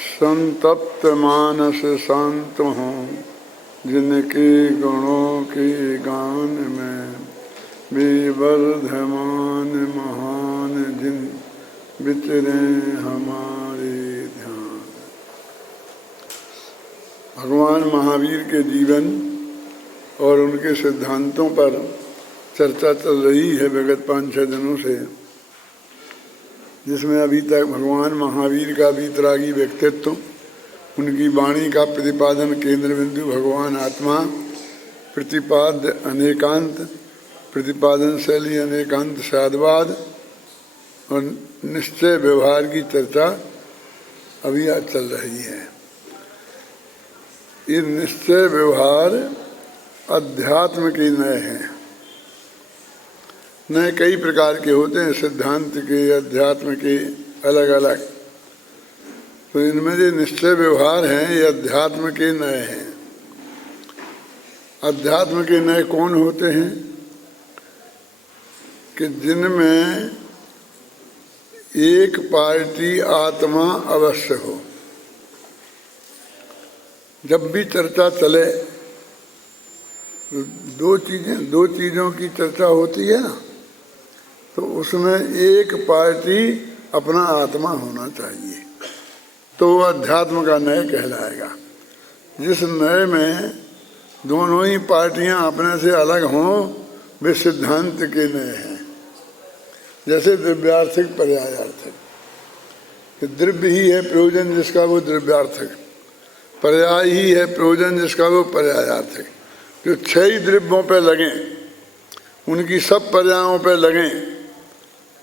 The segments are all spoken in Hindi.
संतप्त मानस शांत हों, जिनके गुणों के गान में विवर्धमान महान जिन विचरे हमारे ध्यान। भगवान महावीर के जीवन और उनके सिद्धांतों पर चर्चा चल रही है विगत 5-6 दिनों से, जिसमें अभी तक भगवान महावीर का वीतरागी व्यक्तित्व, उनकी वाणी का प्रतिपादन केंद्र बिंदु भगवान आत्मा, प्रतिपाद्य अनेकांत, प्रतिपादन शैली अनेकांत साधवाद और निश्चय व्यवहार की चर्चा अभी आज चल रही है। ये निश्चय व्यवहार अध्यात्म के नए हैं। नए कई प्रकार के होते हैं, सिद्धांत के, अध्यात्म के, अलग अलग। तो इनमें जो निश्चय व्यवहार हैं ये अध्यात्म के नए हैं। अध्यात्म के नए कौन होते हैं? कि जिनमें एक पार्टी आत्मा अवश्य हो। जब भी चर्चा चले दो चीज़ों की चर्चा होती है ना, तो उसमें एक पार्टी अपना आत्मा होना चाहिए, तो वह अध्यात्म का नय कहलाएगा। जिस नय में दोनों ही पार्टियां अपने से अलग हों, वे सिद्धांत के नय हैं। जैसे द्रव्यार्थिक पर्यायार्थिक, द्रव्य ही है प्रयोजन जिसका वो द्रव्यार्थिक, पर्याय ही है प्रयोजन जिसका वो पर्यायार्थिक। जो 6 ही द्रव्यों पे लगें, उनकी सब पर्यायों पे लगें,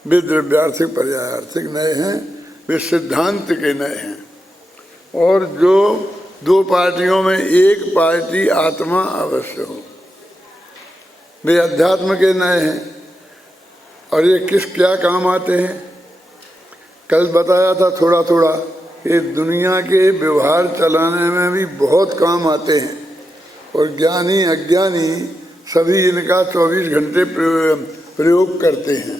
वे द्रव्यार्थिक पर्यायार्थिक नए हैं, वे सिद्धांत के नए हैं। और जो 2 पार्टियों में एक पार्टी आत्मा अवश्य हो, वे अध्यात्म के नए हैं। और ये क्या काम आते हैं? कल बताया था थोड़ा थोड़ा, ये दुनिया के व्यवहार चलाने में भी बहुत काम आते हैं। और ज्ञानी अज्ञानी सभी इनका 24 घंटे प्रयोग करते हैं।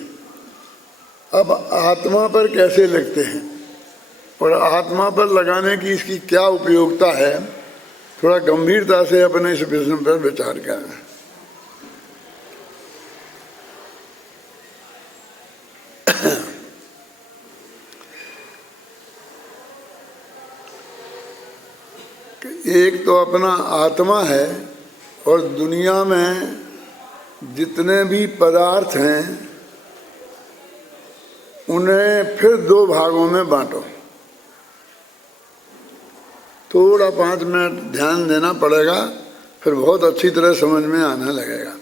अब आत्मा पर कैसे लगते हैं और आत्मा पर लगाने की इसकी क्या उपयोगिता है, थोड़ा गंभीरता से अपने इस विषय पर विचार करें। एक तो अपना आत्मा है, और दुनिया में जितने भी पदार्थ हैं उन्हें फिर 2 भागों में बांटो। थोड़ा 5 मिनट ध्यान देना पड़ेगा, फिर बहुत अच्छी तरह समझ में आने लगेगा।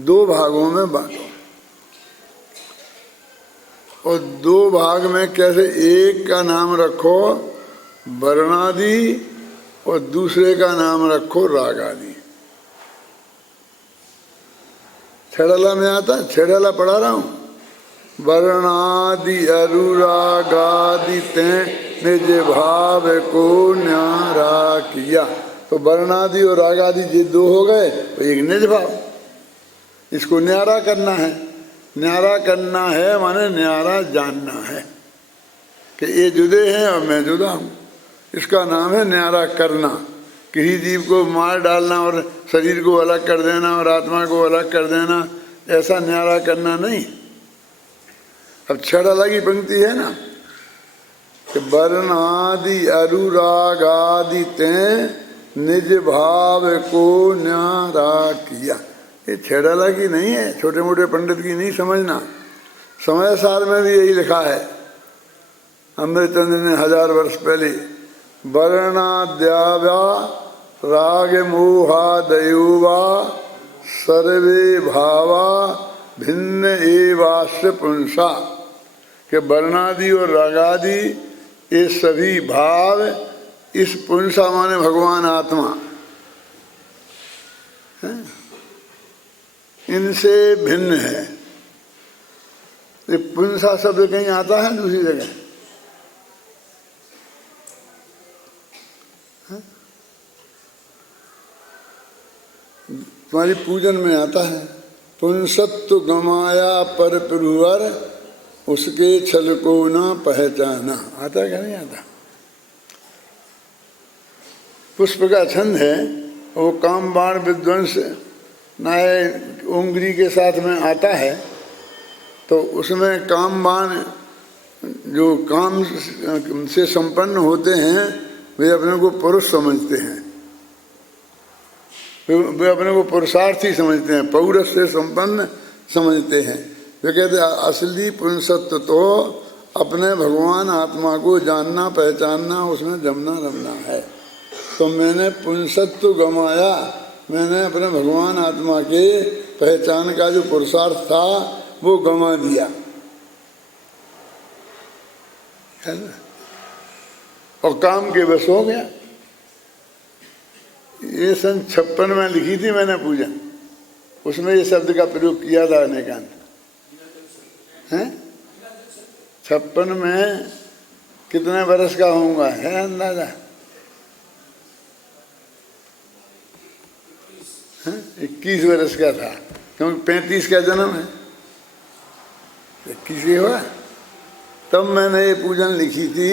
2 भागों में बांटो, और 2 भाग में कैसे? एक का नाम रखो वर्णादि और दूसरे का नाम रखो राग आदि। छेड़ला में आता, छेड़ला पढ़ा रहा हूं। वर्णादि अनुरागादि ते निज भाव को न्यारा किया। तो वर्णादि और रागादि ये 2 हो गए, तो एक निज भाव, इसको न्यारा करना है। न्यारा करना है माने न्यारा जानना है कि ये जुदे हैं और मैं जुदा हूं। इसका नाम है न्यारा करना। किसी जीव को मार डालना और शरीर को अलग कर देना और आत्मा को अलग कर देना, ऐसा न्यारा करना नहीं। अब 6 अलग ही पंक्ति है ना कि वर्णादि अनुरागादि ते निज भाव को न्यारा किया। ये 6 अलग ही नहीं है, छोटे मोटे पंडित की नहीं समझना। समय सार में भी यही लिखा है। अमृतचंद्र ने 1000 वर्ष पहले वर्णाद्याव्या राग मोहादयोवा सर्वे भावा भिन्न एवास्य पुंसा, के वर्णादि और रागादि ये सभी भाव इस पुंसा माने भगवान आत्मा है, इनसे भिन्न है। ये पुंसा शब्द कहीं आता है दूसरी जगह? तुम्हारी पूजन में आता है, पुंसत्व गमाया पर पुरवर उसके छल को ना पहचाना। आता है क्या नहीं आता? पुष्प का छंद है, वो काम बाण विध्वंस नाय उंगली के साथ में आता है। तो उसमें काम बाण जो काम से संपन्न होते हैं वे अपने को पुरुष समझते हैं, वे अपने को पुरुषार्थी समझते हैं, पौरुष से संपन्न समझते हैं। वे कहते हैं असली पुंसत्व तो अपने भगवान आत्मा को जानना पहचानना, उसमें जमना रमना है। तो मैंने पुंसत्व गमाया, मैंने अपने भगवान आत्मा के पहचान का जो पुरुषार्थ था वो गमा दिया, है ना, और काम के बस हो गया। ये सन 56 में लिखी थी मैंने पूजन, उसमें ये शब्द का प्रयोग किया था अनेकांत हैं। 56 में कितने वर्ष का होऊंगा है अंदाजा? 21 वर्ष का था, क्योंकि 35 का जन्म है, 21 ही हुआ। तब मैंने ये पूजन लिखी थी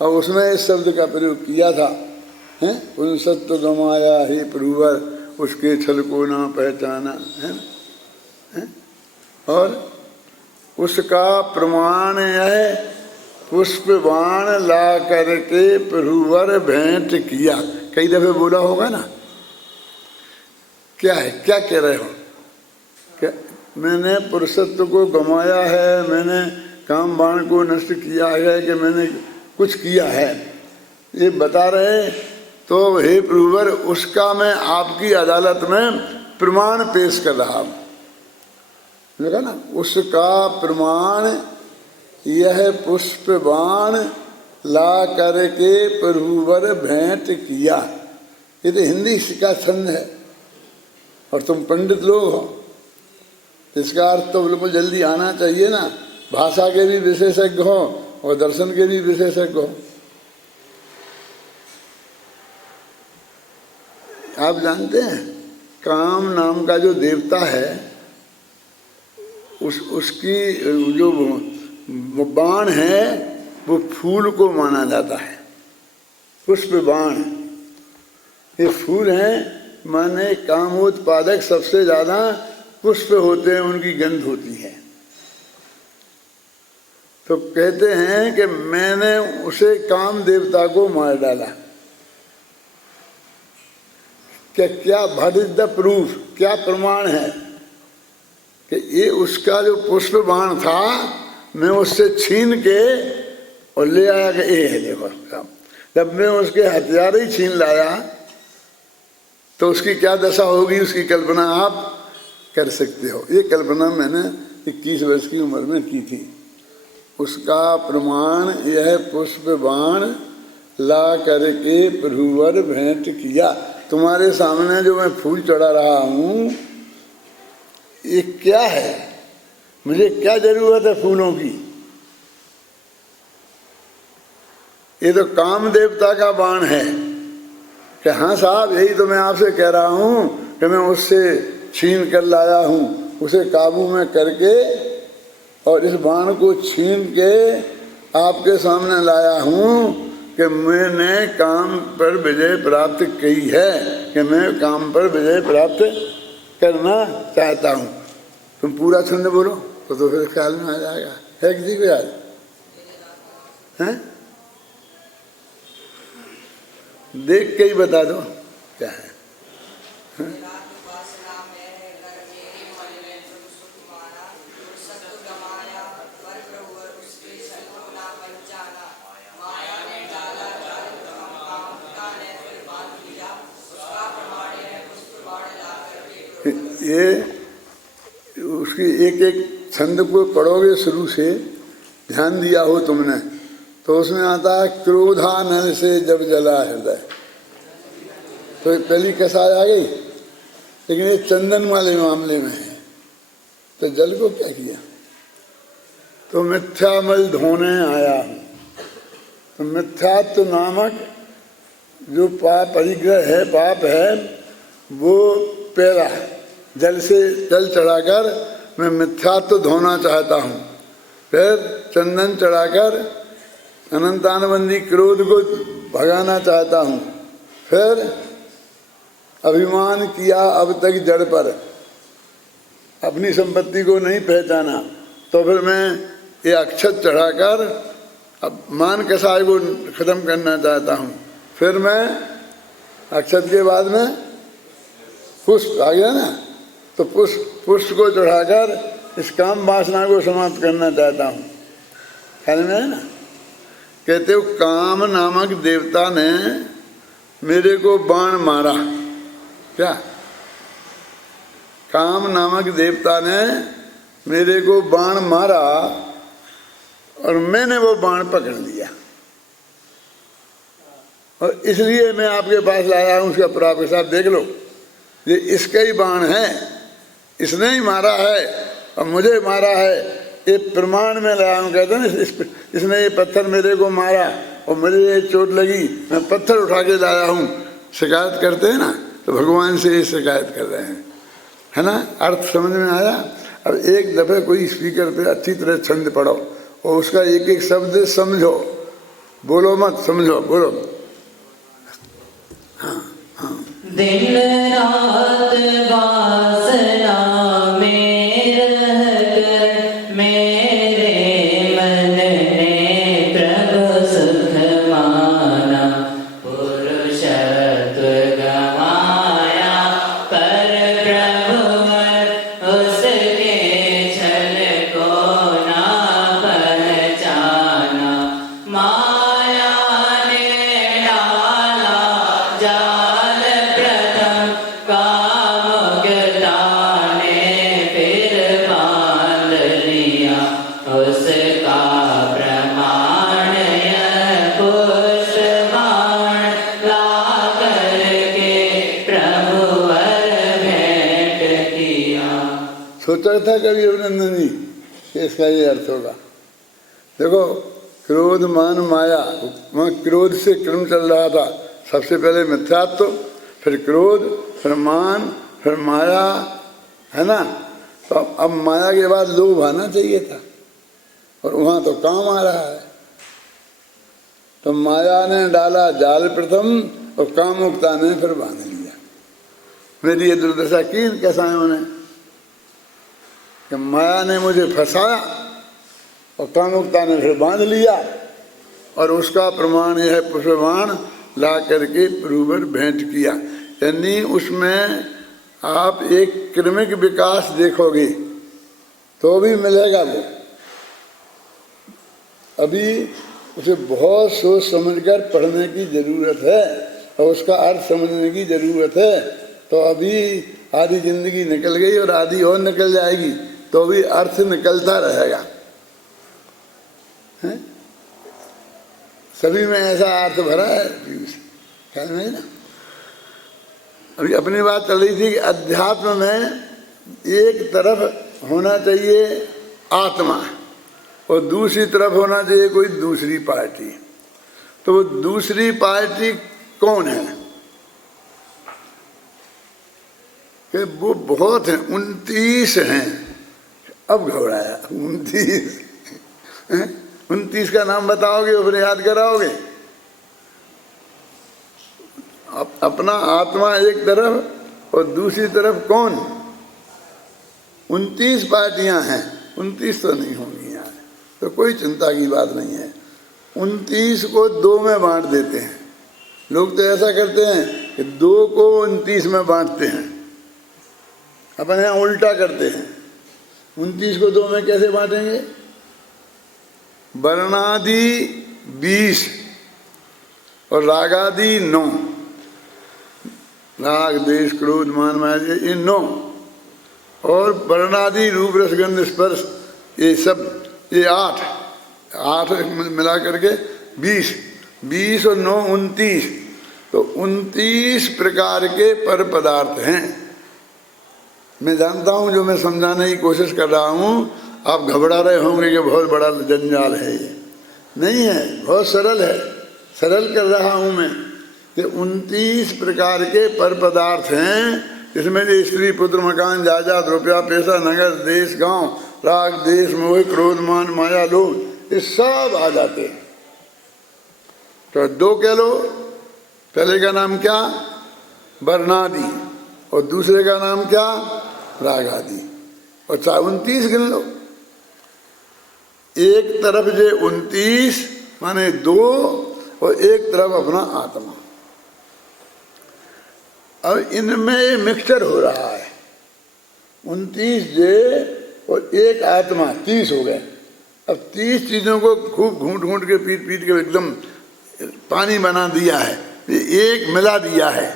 और उसमें इस शब्द का प्रयोग किया था, हैं, पुंसत्व गमाया ही प्रभुवर, उसके छल को ना पहचाना, है। और उसका प्रमाण है पुष्प बाण ला करके प्रभुवर भेंट किया। कई दफे बोला होगा ना, क्या है, क्या कह रहे हो? क्या मैंने पुरुषत्व को गमाया है, मैंने काम बाण को नष्ट किया है, कि मैंने कुछ किया है, ये बता रहे। तो हे प्रभुवर, उसका मैं आपकी अदालत में प्रमाण पेश कर रहा हूँ। देखा ना, उसका प्रमाण यह पुष्प बाण ला करके प्रभुवर भेंट किया। ये तो हिंदी का छंद है और तुम पंडित लोग हो, इसका अर्थ तो बिल्कुल जल्दी आना चाहिए ना। भाषा के भी विशेषज्ञ हो और दर्शन के भी विशेषज्ञ हो। आप जानते हैं काम नाम का जो देवता है, उसकी जो बाण है वो फूल को माना जाता है। पुष्प बाण ये फूल हैं, माने कामोत्पादक सबसे ज्यादा पुष्प होते हैं, उनकी गंध होती है। तो कहते हैं कि मैंने उसे काम देवता को मार डाला। क्या व्हाट इज द प्रूफ, क्या प्रमाण है कि ये उसका जो पुष्प बाण था मैं उससे छीन के और ले आया कि ये है देखो काम। जब मैं उसके हथियार ही छीन लाया तो उसकी क्या दशा होगी, उसकी कल्पना आप कर सकते हो। ये कल्पना मैंने 21 वर्ष की उम्र में की थी। उसका प्रमाण यह पुष्प बाण ला करके प्रभुवर भेंट किया। तुम्हारे सामने जो मैं फूल चढ़ा रहा हूँ ये क्या है, मुझे क्या जरूरत है फूलों की? ये तो काम देवता का बाण है कि हाँ साहब, यही तो मैं आपसे कह रहा हूँ कि मैं उससे छीन कर लाया हूँ, उसे काबू में करके और इस बाण को छीन के आपके सामने लाया हूँ कि मैंने काम पर विजय प्राप्त की है, कि मैं काम पर विजय प्राप्त करना चाहता हूँ। तुम पूरा छंद बोलो तो फिर ख्याल में आ जाएगा। है किसी को याद? हैं? देख के ही बता दो क्या है। ये उसकी एक एक छंद को पढ़ोगे शुरू से, ध्यान दिया हो तुमने तो उसमें आता है क्रोधानल से जब जला हृदय। तो पहली कसाय आ गई, लेकिन ये चंदन वाले मामले में है। तो जल को क्या किया? तो मिथ्यामल धोने आया हूँ। तो मिथ्यात्व नामक जो पाप परिग्रह है, पाप है, वो पहला जल से जल चढ़ाकर मैं मिथ्यात्व धोना चाहता हूँ। फिर चंदन चढ़ाकर अनंतानबंदी क्रोध को भगाना चाहता हूँ। फिर अभिमान किया अब तक जड़ पर, अपनी संपत्ति को नहीं पहचाना, तो फिर मैं ये अक्षत चढ़ाकर अब मान कसाय को खत्म करना चाहता हूँ। फिर मैं अक्षत के बाद में पुष्प आ गया ना, तो पुष्प को चढ़ाकर इस काम वासना को समाप्त करना चाहता हूँ। ख्याल में है ना? कहते हो काम नामक देवता ने मेरे को बाण मारा। क्या? काम नामक देवता ने मेरे को बाण मारा और मैंने वो बाण पकड़ लिया, और इसलिए मैं आपके पास लाया हूँ। उसका प्राप के साथ देख लो, ये इसका ही बाण है, इसने ही मारा है और मुझे मारा है, ये प्रमाण में लाया हूँ। कहते हैं ना, इसने ये पत्थर मेरे को मारा और मुझे ये चोट लगी, मैं पत्थर उठा के लाया हूँ। शिकायत करते हैं ना, तो भगवान से ये शिकायत कर रहे हैं, है ना? अर्थ समझ में आया? अब एक दफे कोई स्पीकर पे अच्छी तरह छंद पढ़ो और उसका एक एक शब्द समझो, बोलो मत, समझो, बोलो। हाँ हाँ। दिन रात वासना में रहकर मेरे मन ने प्रभु सुख माना, पुरुषत्व गवाया पर प्रभुवर उसके छल को ना पहचाना। माया ने डाला जाल प्रथम कामुकता ने फिर बांध लिया, उसका प्रमाण यह पुष्प बाण ला करके प्रभुवर भेंट किया। सोचा था कभी अभिनंदन जी कि इसका ये अर्थ होगा? देखो, क्रोध मान माया, वहाँ क्रोध से क्रम चल रहा था। सबसे पहले मिथ्यात्व, फिर क्रोध, फिर मान, फिर माया, है ना? तो अब माया के बाद लोभ आना चाहिए था, और वहाँ तो काम आ रहा है। तो माया ने डाला जाल प्रथम और कामुकता ने फिर बांध लिया। मेरी ये दुर्दशा की इन कसायों ने कि माया ने मुझे फंसाया और कामुकता ने फिर बांध लिया, और उसका प्रमाण यह है पुष्पबाण ला करके प्रभुवर भेंट किया। यानी उसमें आप एक क्रमिक विकास देखोगे तो भी मिलेगा वो। अभी उसे बहुत सोच समझकर पढ़ने की ज़रूरत है और उसका अर्थ समझने की ज़रूरत है। तो अभी आधी जिंदगी निकल गई और आधी और निकल जाएगी, तो भी अर्थ निकलता रहेगा। है? सभी में ऐसा अर्थ भरा है, ख्याल में ना? अभी अपनी बात चल रही थी कि अध्यात्म में एक तरफ होना चाहिए आत्मा और दूसरी तरफ होना चाहिए कोई दूसरी पार्टी। तो वो दूसरी पार्टी कौन है? कि वो बहुत हैं, 29 हैं। अब घबराया, 29 29 का नाम बताओगे और फिर याद कराओगे? अपना आत्मा एक तरफ और दूसरी तरफ कौन? 29 पार्टियां हैं, 29 तो नहीं होंगी यहाँ, तो कोई चिंता की बात नहीं है। 29 को 2 में बांट देते हैं। लोग तो ऐसा करते हैं कि 2 को 29 में बांटते हैं, अपन यहाँ उल्टा करते हैं। 29 को 2 में कैसे बांटेंगे? वर्णादि 20 और रागादि 9। राग, द्वेष, क्रोध, मान, माया, ये 9, और वर्णादि रूप, रस, गंध, स्पर्श, ये सब ये 8 मिला करके 20, 20 और 9 29। तो 29 प्रकार के पर पदार्थ हैं। मैं जानता हूँ, जो मैं समझाने की कोशिश कर रहा हूँ, आप घबरा रहे होंगे कि बहुत बड़ा जंजाल है। ये नहीं है, बहुत सरल है। सरल कर रहा हूँ मैं कि 29 प्रकार के पर पदार्थ हैं। इसमें जो स्त्री, पुत्र, मकान, जायदाद, रुपया, पैसा, नगर, देश, गांव, राग, देश, मोह, क्रोध, मान, माया, लोभ, ये सब आ जाते हैं। तो 2 कह लो पहले का नाम क्या? वर्णादि, और दूसरे का नाम क्या? रागादि। और 29 गिन लो। एक तरफ जे 29 माने 2, और एक तरफ अपना आत्मा। अब इनमें ये मिक्सचर हो रहा है। 29 जे और एक आत्मा, 30 हो गए। अब 30 चीजों को खूब घूंट घूंट के पीट पीट के एकदम पानी बना दिया है, एक मिला दिया है।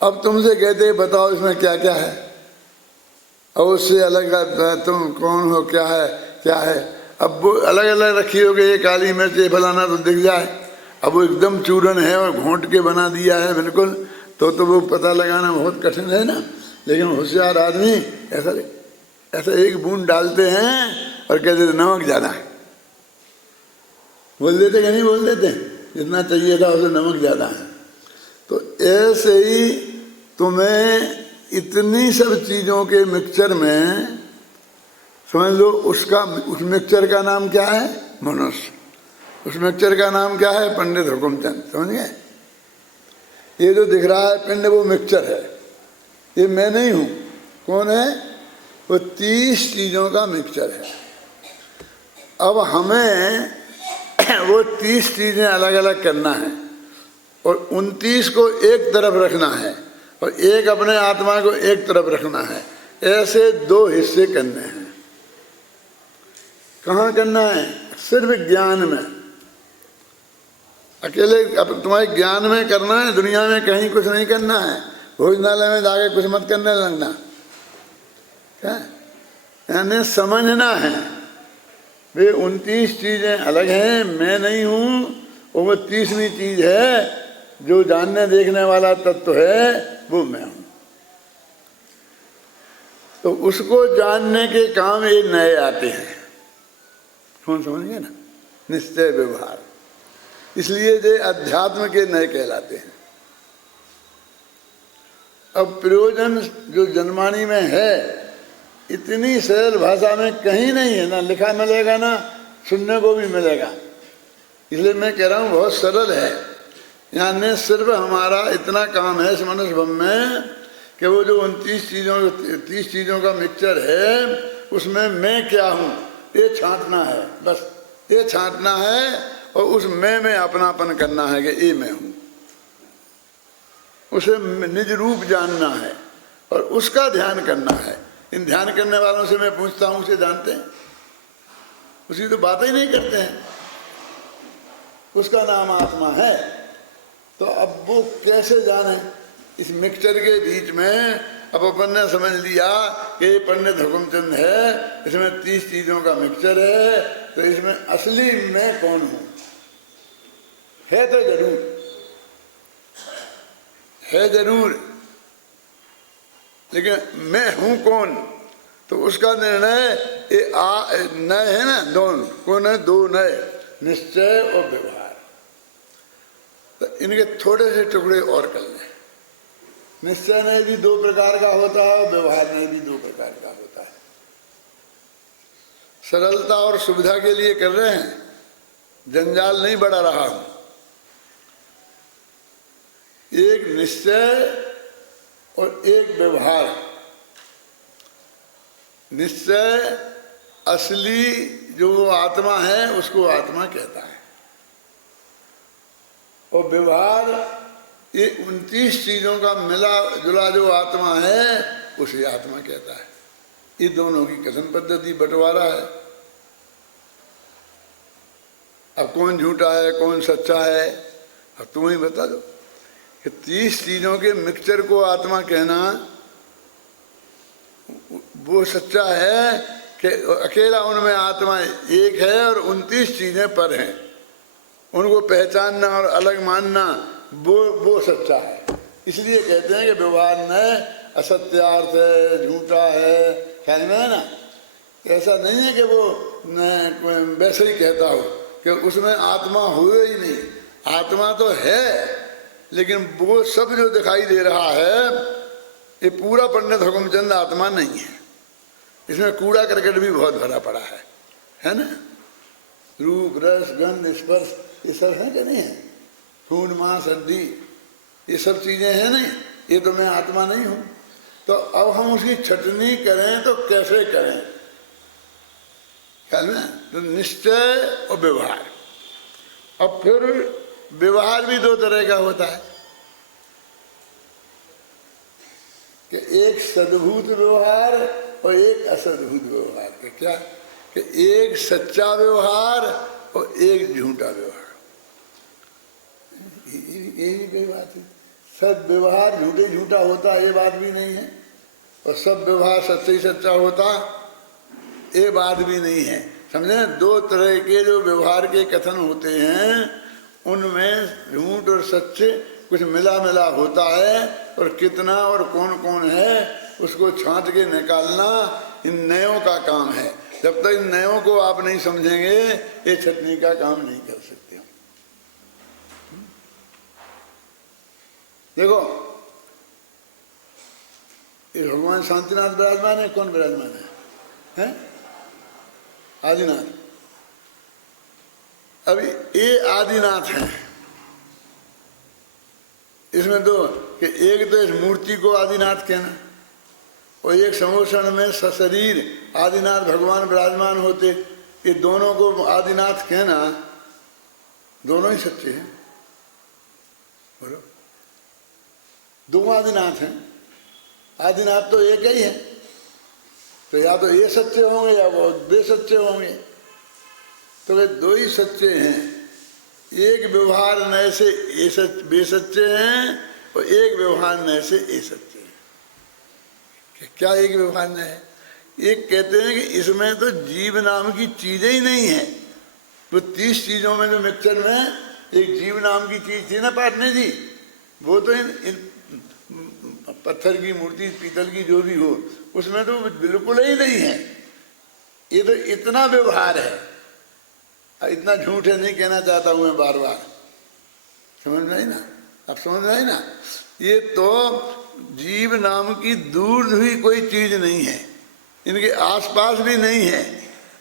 अब तुमसे कहते बताओ इसमें क्या क्या है, और उससे अलग तुम कौन हो, क्या है क्या है। अब वो अलग अलग रखी हो गई, ये काली मिर्च ये फलाना तो दिख जाए। अब वो एकदम चूरन है और घोंट के बना दिया है बिल्कुल, तो वो पता लगाना बहुत कठिन है ना। लेकिन होशियार आदमी ऐसा एक बूंद डालते हैं और कहते थे नमक ज़्यादा है। बोल देते कि नहीं बोल देते? जितना चाहिए था उससे नमक ज़्यादा है। तो ऐसे ही तुम्हें इतनी सब चीज़ों के मिक्सचर में समझ लो, उस मिक्सचर का नाम क्या है? मनुष्य। उस मिक्सचर का नाम क्या है? पंडित हुकुमचंद। समझ गए? ये जो दिख रहा है पिंड वो मिक्सचर है, ये मैं नहीं हूँ। कौन है? वो 30 चीज़ों का मिक्सचर है। अब हमें वो 30 चीज़ें अलग अलग करना है, और 29 को एक तरफ रखना है, और एक अपने आत्मा को एक तरफ रखना है। ऐसे 2 हिस्से करने हैं। कहाँ करना है? सिर्फ ज्ञान में। अकेले अब तुम्हारे ज्ञान में करना है, दुनिया में कहीं कुछ नहीं करना है। भोजनालय में जाके कुछ मत करने लगना। क्या? यानी समझना है वे 29 चीजें अलग हैं, मैं नहीं हूँ। और वो 30वीं चीज है जो जानने देखने वाला तत्व है, वो मैं हूँ। तो उसको जानने के काम ये नए आते हैं। कौन समझिए ना? निश्चय व्यवहार। इसलिए ये अध्यात्म के नए कहलाते हैं। अब प्रयोजन जो जनवाणी में है, इतनी सरल भाषा में कहीं नहीं है, ना लिखा मिलेगा ना सुनने को भी मिलेगा। इसलिए मैं कह रहा हूँ बहुत सरल है। यानी सिर्फ हमारा इतना काम है इस मनुष्य भव में कि वो जो 30 चीज़ों का मिक्सचर है, उसमें मैं क्या हूँ ये छांटना है। बस ये छांटना है, और उस मैं में अपनापन करना है कि ये मैं हूँ। उसे निज रूप जानना है और उसका ध्यान करना है। इन ध्यान करने वालों से मैं पूछता हूँ, उसे जानते हैं? उसकी तो बात ही नहीं करते हैं। उसका नाम आत्मा है। तो अब वो कैसे जाने? इस मिक्सचर के बीच में अब अपन ने समझ लिया कि ये पंडित हुकुमचंद है, इसमें 30 चीजों का मिक्सचर है, तो इसमें असली मैं कौन हूं? है तो जरूर, लेकिन मैं हूं कौन? तो उसका निर्णय ये नए है ना, दोनों कौन है? 2 नए, निश्चय और व्यवहार। तो इनके थोड़े से टुकड़े और कर लें। निश्चय में भी 2 प्रकार का होता है, और व्यवहार में भी 2 प्रकार का होता है। सरलता और सुविधा के लिए कर रहे हैं, जंजाल नहीं बढ़ा रहा हूं। एक निश्चय और एक व्यवहार। निश्चय असली जो आत्मा है उसको आत्मा कहता है, और व्यवहार ये 29 चीजों का मिला जुला जो आत्मा है उसे आत्मा कहता है। ये दोनों की कथन पद्धति बंटवारा है। अब कौन झूठा है कौन सच्चा है, अब तुम ही बता दो। कि 30 चीजों के मिक्सचर को आत्मा कहना वो सच्चा है कि अकेला उनमें आत्मा एक है और 29 चीजें पर हैं। उनको पहचानना और अलग मानना वो सच्चा है। इसलिए कहते हैं कि व्यवहार न असत्यार्थ है, झूठा है, ख्याल में है ना। ऐसा नहीं है कि वो वैसे ही कहता हो कि उसमें आत्मा हुए ही नहीं। आत्मा तो है, लेकिन वो सब जो दिखाई दे रहा है ये पूरा पंडित हुकुमचंद आत्मा नहीं है। इसमें कूड़ा करकट भी बहुत भरा पड़ा है ना। रूप रस गंध स्पर्श ये सब है कि नहीं है? खून मांस हड्डी, ये सब चीजें हैं नहीं, ये तो मैं आत्मा नहीं हूं। तो अब हम उसकी छटनी करें तो कैसे करें? क्या ना, तो निश्चय और व्यवहार। अब फिर व्यवहार भी दो तरह का होता है कि एक सद्भूत व्यवहार और एक असद्भूत व्यवहार। क्या कि एक सच्चा व्यवहार और एक झूठा व्यवहार। यही कोई बात है। सब व्यवहार झूठे झूठा होता ये बात भी नहीं है, और सब व्यवहार सच्चे ही सच्चा होता ये बात भी नहीं है। समझे? दो तरह के जो व्यवहार के कथन होते हैं उनमें झूठ और सच्चे कुछ मिला मिला होता है, और कितना और कौन कौन है उसको छांट के निकालना इन नयों का काम है। जब तक इन नयों को आप नहीं समझेंगे ये छटनी का काम नहीं कर सकते। देखो ये भगवान शांतिनाथ विराजमान है। कौन विराजमान है? आदिनाथ। अभी ये आदिनाथ है। इसमें दो कि एक तो इस मूर्ति को आदिनाथ कहना, और एक समोषण में सशरीर आदिनाथ भगवान विराजमान होते, ये दोनों को आदिनाथ कहना, दोनों ही सच्चे हैं। बोलो, दो आदिनाथ हैं। आदिनाथ तो एक ही है, तो या तो ये सच्चे होंगे या वो बेसच्चे होंगे। तो वे दो ही सच्चे हैं। एक व्यवहार नए से ये बेसच्चे हैं और एक व्यवहार नए से ये सच्चे हैं। क्या एक व्यवहार नए है? एक कहते हैं कि इसमें तो जीव नाम की चीजें ही नहीं है। तो 30 चीजों में जो मिक्सचर में एक जीव नाम की चीज थी ना पाटने जी, वो तो इन पत्थर की मूर्ति पीतल की जो भी हो उसमें तो बिल्कुल ही नहीं है। ये तो इतना व्यवहार है, इतना झूठ है नहीं कहना चाहता हूं मैं बार बार। समझ में आई ना? अब समझ में आई ना? ये तो जीव नाम की दूर हुई कोई चीज नहीं है, इनके आसपास भी नहीं है,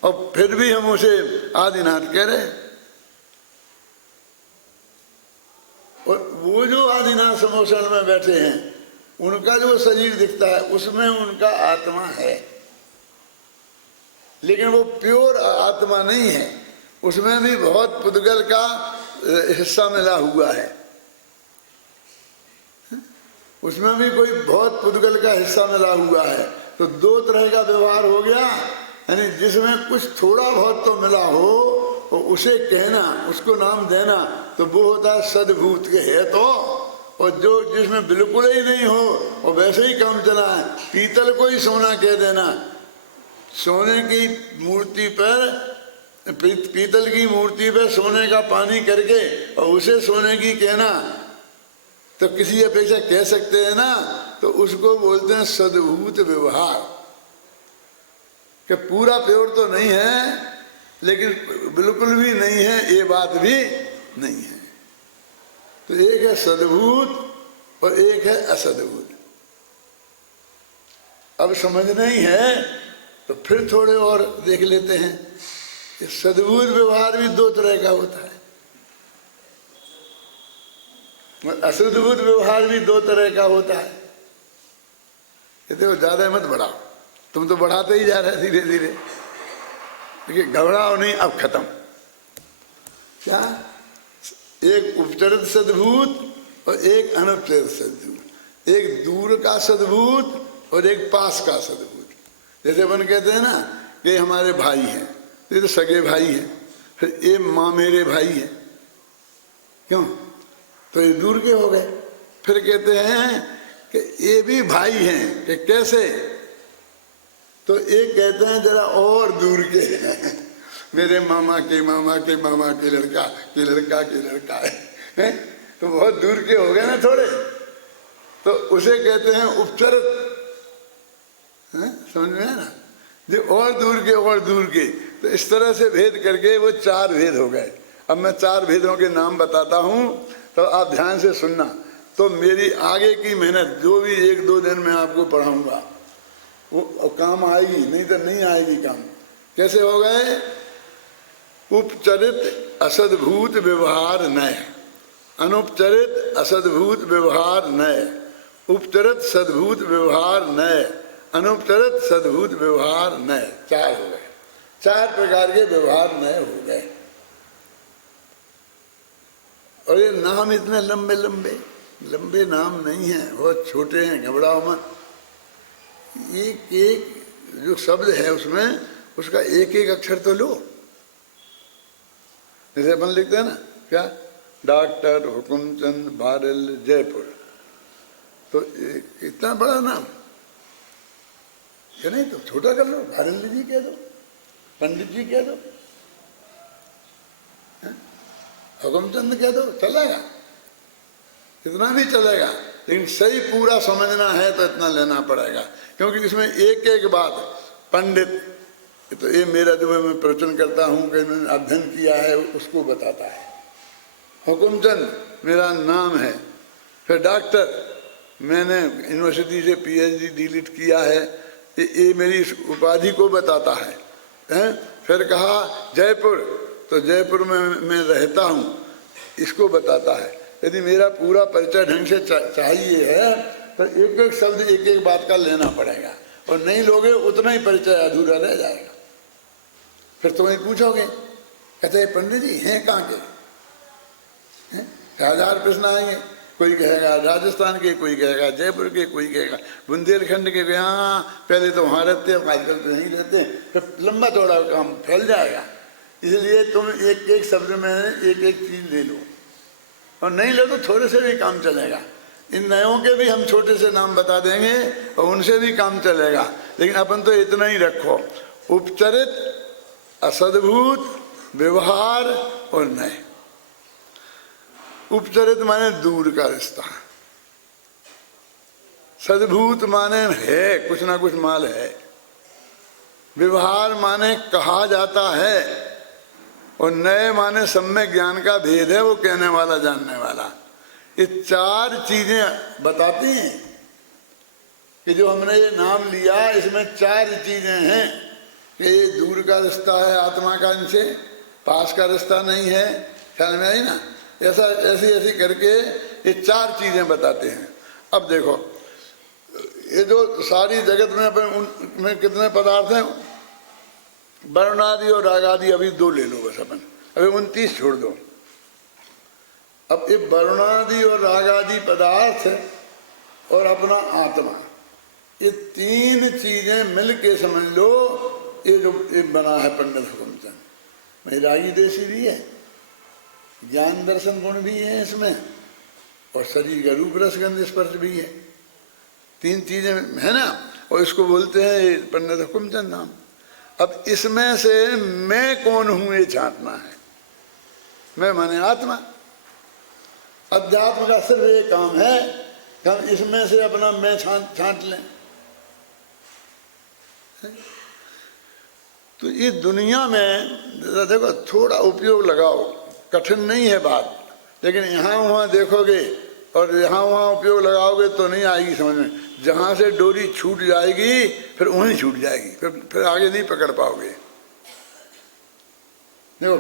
और फिर भी हम उसे आदिनाथ कह रहे। और वो जो आदिनाथ समोषण में बैठे हैं उनका जो शरीर दिखता है उसमें उनका आत्मा है, लेकिन वो प्योर आत्मा नहीं है। उसमें भी बहुत पुद्गल का हिस्सा मिला हुआ है। उसमें भी कोई बहुत पुद्गल का हिस्सा मिला हुआ है। तो दो तरह का व्यवहार हो गया, यानी जिसमें कुछ थोड़ा बहुत तो मिला हो और उसे कहना, उसको नाम देना, तो वो होता है सद्भूत के है। तो और जो जिसमें बिल्कुल ही नहीं हो और वैसे ही काम चला है, पीतल को ही सोना कह देना, सोने की मूर्ति पर पीतल की मूर्ति पर सोने का पानी करके और उसे सोने की कहना, तो किसी अपेक्षा कह सकते हैं ना, तो उसको बोलते हैं सद्भूत व्यवहार। कि पूरा प्योर तो नहीं है लेकिन बिल्कुल भी नहीं है ये बात भी नहीं है। तो एक है सद्भूत और एक है असद्भूत। अब समझना ही है तो फिर थोड़े और देख लेते हैं। सद्भूत व्यवहार भी दो तरह का होता है, असद्भूत व्यवहार भी दो तरह का होता है। कहते हो ज्यादा मत बढ़ाओ, तुम तो बढ़ाते ही जा रहे धीरे धीरे। देखिए घबराओ नहीं, अब खत्म। क्या? एक उपचरित सद्भूत और एक अनुपचरित सद्भूत, एक दूर का सद्भूत और एक पास का सद्भूत। जैसे अपन कहते हैं ना कि हमारे भाई हैं, ये तो सगे भाई हैं, फिर ये माँ मेरे भाई हैं, क्यों? तो ये दूर के हो गए। फिर कहते हैं कि ये भी भाई हैं, कि कैसे? तो एक कहते हैं जरा और दूर के हैं, मेरे मामा के मामा के मामा के लड़का के लड़का के लड़का है, तो बहुत दूर के हो गए ना थोड़े, तो उसे कहते हैं उपचरित। समझ में है ना? जो और दूर के, तो इस तरह से भेद करके वो 4 भेद हो गए। अब मैं 4 भेदों के नाम बताता हूं, तो आप ध्यान से सुनना। तो मेरी आगे की मेहनत जो भी 1-2 दिन में आपको पढ़ाऊंगा वो काम आएगी, नहीं तो नहीं आएगी काम। कैसे हो गए? उपचरित असद्भूत व्यवहार नय, अनुपचरित असद्भूत व्यवहार नय, उपचरित सद्भूत व्यवहार नय, अनुपचरित सद्भूत व्यवहार नय। 4 हो गए, 4 प्रकार के व्यवहार नए हो गए। और ये नाम इतने लंबे लंबे लंबे नाम नहीं हैं, बहुत छोटे हैं, घबराओ मत। एक एक जो शब्द है उसमें उसका एक एक अक्षर तो लो। जैसे अपन लिखते हैं ना, क्या, डॉक्टर हुकुमचंद बारेल जयपुर, तो इतना बड़ा नाम क्या, नहीं तो छोटा कर लो, बारेल जी कह दो, पंडित जी कह दो, हुकुमचंद कह दो, चलेगा, इतना नहीं चलेगा। लेकिन सही पूरा समझना है तो इतना लेना पड़ेगा, क्योंकि इसमें एक एक बात, पंडित तो ये मेरा जो मैं प्रवचन करता हूँ कि मैंने अध्ययन किया है उसको बताता है। हुकुमचंद मेरा नाम है। फिर डॉक्टर, मैंने यूनिवर्सिटी से PhD डीलिट किया है, ये मेरी उपाधि को बताता है। फिर कहा जयपुर, तो जयपुर में मैं रहता हूँ, इसको बताता है। यदि मेरा पूरा परिचय ढंग से चाहिए है तो एक एक शब्द एक एक बात का लेना पड़ेगा, और नहीं लोगे उतना ही परिचय अधूरा रह जाएगा। फिर तुम्हें पूछोगे, कहते हैं पंडित जी हैं कहाँ के, 1000 प्रश्न आएंगे। कोई कहेगा राजस्थान के, कोई कहेगा जयपुर के, कोई कहेगा बुंदेलखंड के। हाँ, पहले तो वहाँ रहते हैं, आजकल तो नहीं रहते। फिर लंबा चौड़ा काम फैल जाएगा। इसलिए तुम एक एक शब्द में एक एक चीज़ ले लो, और नहीं लो तो थोड़े से भी काम चलेगा। इन नयों के भी हम छोटे से नाम बता देंगे और उनसे भी काम चलेगा, लेकिन अपन तो इतना ही रखो, उपचरित असद्भूत व्यवहार और नए। उपचरित माने दूर का रिश्ता, सद्भूत माने है कुछ ना कुछ माल है, व्यवहार माने कहा जाता है, और नए माने सम्यक ज्ञान का भेद है, वो कहने वाला जानने वाला। ये 4 चीजें बताती हैं कि जो हमने ये नाम लिया इसमें 4 चीजें हैं कि ये दूर का रिश्ता है आत्मा का, इनसे पास का रिश्ता नहीं है। ख्याल में आई ना? ऐसा ऐसी ऐसी करके ये 4 चीजें बताते हैं। अब देखो, ये जो सारी जगत में अपन उनमें कितने पदार्थ हैं, वर्णादि और रागादि अभी 2 ले लो बस अपन, अभी 29 छोड़ दो। अब ये वर्णादि और रागादि पदार्थ और अपना आत्मा, ये 3 चीजें मिल के समझ लो ये जो ये बना है पंडित हुकुमचंद। मैं रागी देशी भी है, ज्ञान दर्शन गुण भी है इसमें, और शरीर का रूप रसगंध स्पर्श भी है। 3 चीजें है ना, और इसको बोलते हैं पंडित हुकुमचंद नाम। अब इसमें से मैं कौन हूं ये छांटना है। मैं माने आत्मा। अध्यात्म का सिर्फ एक काम है कि हम इसमें से अपना मैं छांट लें। तो ये दुनिया में देखो थोड़ा उपयोग लगाओ, कठिन नहीं है बात, लेकिन यहाँ वहाँ देखोगे और यहाँ वहाँ उपयोग लगाओगे तो नहीं आएगी समझ में। जहाँ से डोरी छूट जाएगी फिर वहीं छूट जाएगी, फिर आगे नहीं पकड़ पाओगे। देखो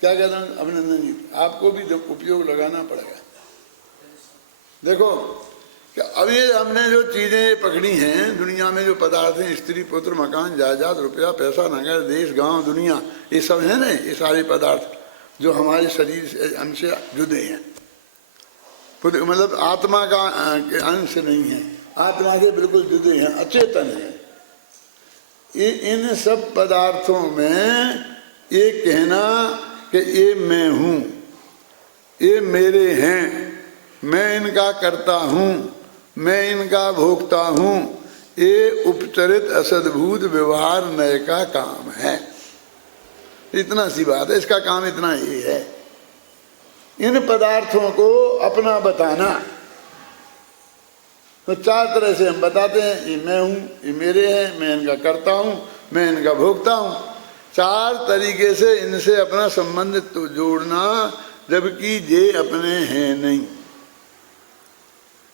क्या कहता हूँ अभिनंदन जी, आपको भी उपयोग लगाना पड़ेगा। देखो कि अब ये हमने जो चीज़ें पकड़ी हैं दुनिया में, जो पदार्थ हैं, स्त्री पुत्र मकान जायदाद रुपया पैसा नगर देश गांव दुनिया, ये सब है ना, ये सारे पदार्थ जो हमारे शरीर से हमसे जुड़े हैं, मतलब आत्मा का अंश नहीं है, आत्मा से बिल्कुल जुड़े हैं, अचेतन है। इन सब पदार्थों में ये कहना कि ये मैं हूँ, ये मेरे हैं, मैं इनका करता हूँ, मैं इनका भोगता हूँ, ये उपचरित असद्भूत व्यवहार नय का काम है। इतना सी बात है, इसका काम इतना ही है, इन पदार्थों को अपना बताना। तो 4 तरह से हम बताते हैं, ये मैं हूँ, ये मेरे हैं, मैं इनका करता हूँ, मैं इनका भोगता हूँ। 4 तरीके से इनसे अपना संबंध तो जोड़ना, जबकि ये अपने हैं नहीं।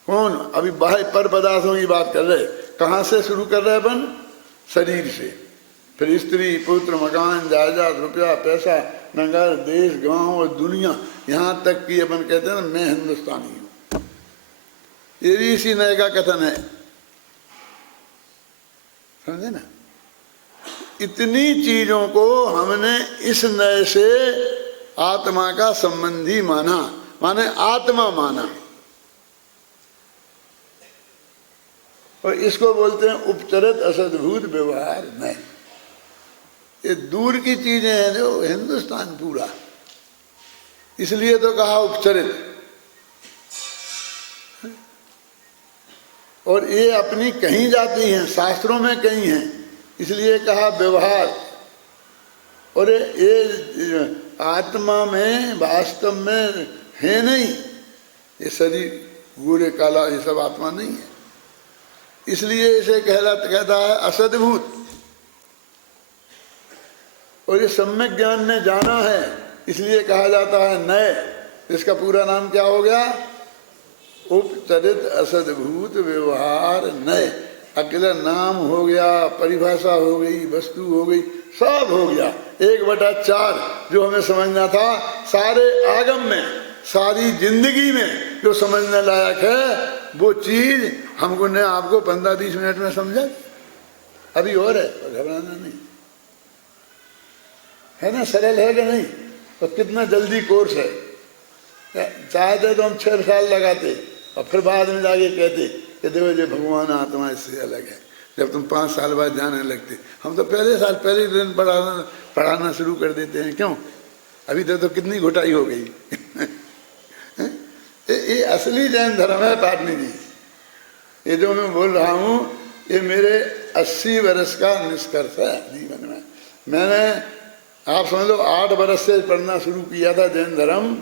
कौन? अभी बाह्य पर पदार्थों की बात कर रहे, कहाँ से शुरू कर रहे अपन? शरीर से, फिर स्त्री पुत्र मकान जायदाद रुपया पैसा नगर, देश, गांव और दुनिया, यहाँ तक कि अपन कहते हैं ना मैं हिंदुस्तानी हूँ, ये भी इसी नए का कथन है, समझे ना। इतनी चीजों को हमने इस नए से आत्मा का संबंधी माना, माने आत्मा माना, और इसको बोलते हैं उपचरित असद्भूत व्यवहार नए। ये दूर की चीजें हैं जो हिंदुस्तान पूरा, इसलिए तो कहा उपचरित, और ये अपनी कहीं जाती हैं, शास्त्रों में कहीं हैं, इसलिए कहा व्यवहार। और ये आत्मा में वास्तव में है नहीं, ये शरीर गोरे काला ये सब आत्मा नहीं है, इसलिए इसे कहता है असद्भूत। और ये सम्यक ज्ञान ने जाना है, इसलिए कहा जाता है नए। इसका पूरा नाम क्या हो गया? उपचरित असद्भूत व्यवहार नए। अकेला नाम हो गया, परिभाषा हो गई, वस्तु हो गई, सब हो गया। 1/4 जो हमें समझना था, सारे आगम में, सारी जिंदगी में जो समझने लायक है, वो चीज हमको ने आपको 15-20 मिनट में समझा। अभी और है, घबराना नहीं है ना, सरल है कि नहीं? तो कितना जल्दी कोर्स है। चाहते तो हम 6 साल लगाते और फिर बाद में जाके कहते कि देखो ये भगवान आत्मा इससे अलग है, जब तुम 5 साल बाद जाने लगते। हम तो पहले दिन पढ़ाना शुरू कर देते हैं, क्यों? अभी तो कितनी घुटाई हो गई। ये असली जैन धर्म है पाटनी जी। ये जो मैं बोल रहा हूँ ये मेरे 80 वर्ष का निष्कर्ष है जीवन में। मैंने आप समझ लो 8 वर्ष से पढ़ना शुरू किया था जैन धर्म,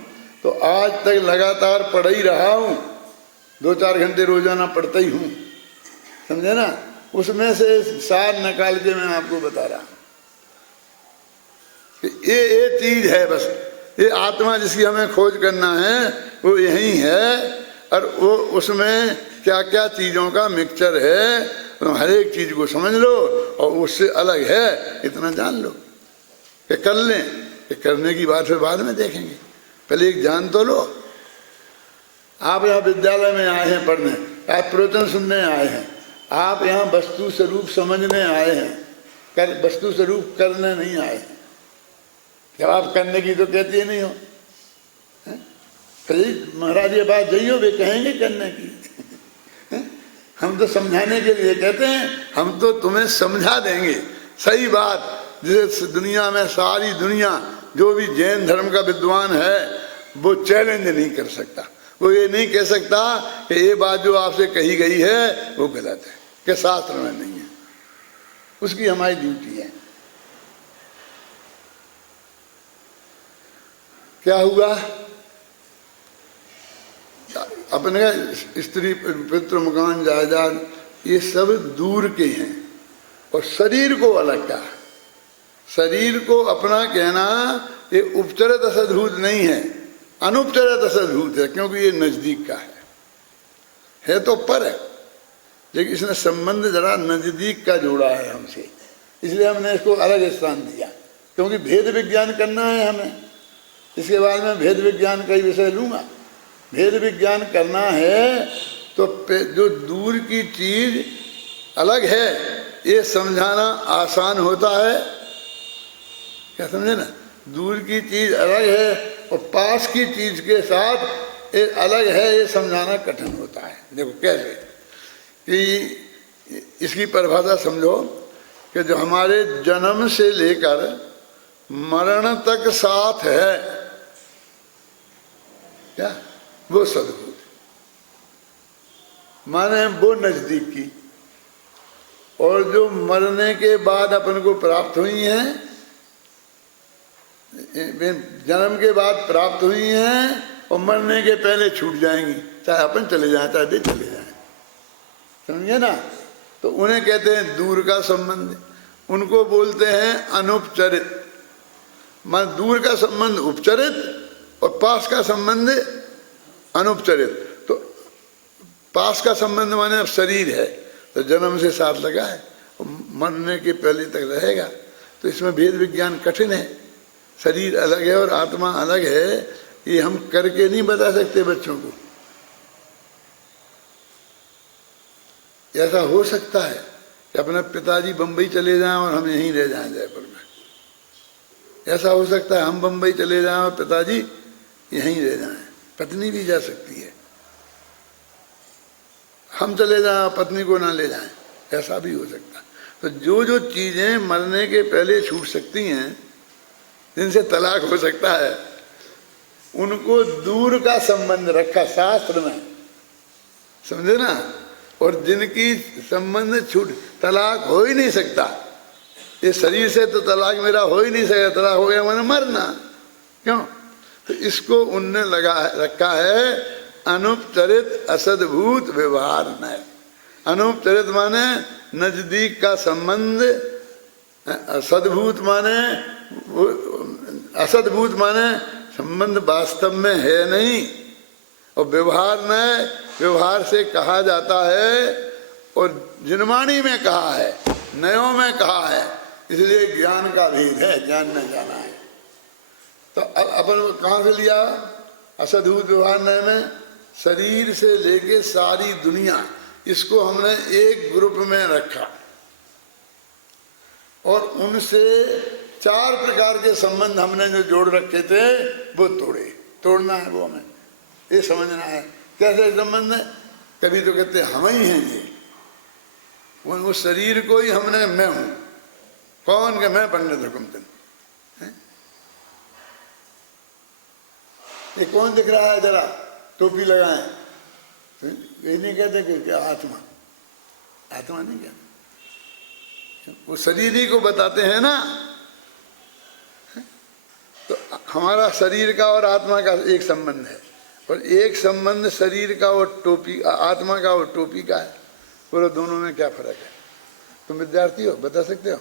तो आज तक लगातार पढ़ ही रहा हूँ। 2-4 घंटे रोजाना पढ़ता ही हूँ, समझे ना। उसमें से सार निकाल के मैं आपको बता रहा हूँ कि ये चीज है, बस ये आत्मा जिसकी हमें खोज करना है वो यही है। और वो उसमें क्या क्या चीज़ों का मिक्सचर है, तो हर एक चीज़ को समझ लो और उससे अलग है इतना जान लो कि कर लें। कि करने की बात फिर बाद में देखेंगे, पहले एक जान तो लो। आप यहाँ विद्यालय में आए हैं पढ़ने, आप प्रवचन सुनने आए हैं, आप यहाँ वस्तु स्वरूप समझने आए हैं, वस्तु स्वरूप करने नहीं आए हैं। जब आप करने की तो कहते ही नहीं हो, महाराज ये बात जइयो, वे कहेंगे करने की। हम तो समझाने के लिए कहते हैं, हम तो तुम्हें समझा देंगे सही बात, जिस दुनिया में सारी दुनिया जो भी जैन धर्म का विद्वान है वो चैलेंज नहीं कर सकता। वो ये नहीं कह सकता कि ये बात जो आपसे कही गई है वो गलत है, कि शास्त्र में नहीं है। उसकी हमारी ड्यूटी है। क्या हुआ? अपने स्त्री पुत्र मकान जायदाद ये सब दूर के हैं, और शरीर को अलग का, शरीर को अपना कहना ये उपचरित असद्भूत नहीं है, अनुपचरित असद्भूत है, क्योंकि ये नजदीक का है तो पर है, लेकिन इसने संबंध जरा नजदीक का जोड़ा है हमसे, इसलिए हमने इसको अलग स्थान दिया। क्योंकि भेद विज्ञान करना है हमें, इसके बाद में भेद विज्ञान का ही विषय लूंगा। भेद विज्ञान करना है तो जो दूर की चीज अलग है ये समझाना आसान होता है, क्या समझे ना। दूर की चीज अलग है और पास की चीज के साथ ये अलग है, ये समझाना कठिन होता है। देखो कैसे कि इसकी परिभाषा समझो कि जो हमारे जन्म से लेकर मरण तक साथ है, क्या वो सद्भूत, माने वो नजदीक की, और जो मरने के बाद अपन को प्राप्त हुई हैं, जन्म के बाद प्राप्त हुई हैं और मरने के पहले छूट जाएंगी, चाहे अपन चले जाएं चाहे दे चले जाएं, समझे ना। तो उन्हें कहते हैं दूर का संबंध, उनको बोलते हैं अनुपचरित। मान दूर का संबंध उपचरित और पास का संबंध अनुपचरित। तो पास का संबंध माने अब शरीर है तो जन्म से साथ लगा है और मरने के पहले तक रहेगा, तो इसमें भेद विज्ञान कठिन है। शरीर अलग है और आत्मा अलग है, ये हम करके नहीं बता सकते बच्चों को। ऐसा हो सकता है कि अपने पिताजी बम्बई चले जाएं और हम यहीं रह जाएं जयपुर में। ऐसा हो सकता है हम बम्बई चले जाएं और पिताजी यहीं रह जाएं। पत्नी भी जा सकती है, हम चले जाएं पत्नी को ना ले जाएं, ऐसा भी हो सकता है। तो जो जो चीजें मरने के पहले छूट सकती हैं, जिनसे तलाक हो सकता है, उनको दूर का संबंध रखा शास्त्र में, समझे ना। और जिनकी संबंध छूट, तलाक हो ही नहीं सकता, इस शरीर से तो तलाक मेरा हो ही नहीं सकता, तलाक हो गया मैंने मरना, क्यों? तो इसको उनने लगा रखा है अनुपचरित असद्भूत व्यवहार न। अनुपचरित माने नजदीक का संबंध, सद्भूत माने, असद्भूत माने संबंध वास्तव में है नहीं, और व्यवहार न, व्यवहार से कहा जाता है और जिनवाणी में कहा है, नयों में कहा है, इसलिए ज्ञान का भेद है, ज्ञान में जाना है। तो अपन कहाँ से लिया? असद्भूत व्यवहार नय में शरीर से लेके सारी दुनिया, इसको हमने एक ग्रुप में रखा और उनसे 4 प्रकार के संबंध हमने जो जोड़ रखे थे वो तोड़े। तोड़ना है वो हमें, ये समझना है कैसे संबंध है। कभी तो कहते हम ही हैं ये, उस शरीर को ही हमने मैं हूं। कौन के? मैं पंडित हुकुमचंद। ये कौन दिख रहा है? जरा टोपी लगाए, ये नहीं कहते कि क्या आत्मा, आत्मा नहीं कहते, वो शरीर ही को बताते हैं ना। तो हमारा शरीर का और आत्मा का एक संबंध है, और एक संबंध शरीर का और टोपी, आत्मा का और टोपी का है। बोलो दोनों में क्या फर्क है? तुम विद्यार्थी हो, बता सकते हो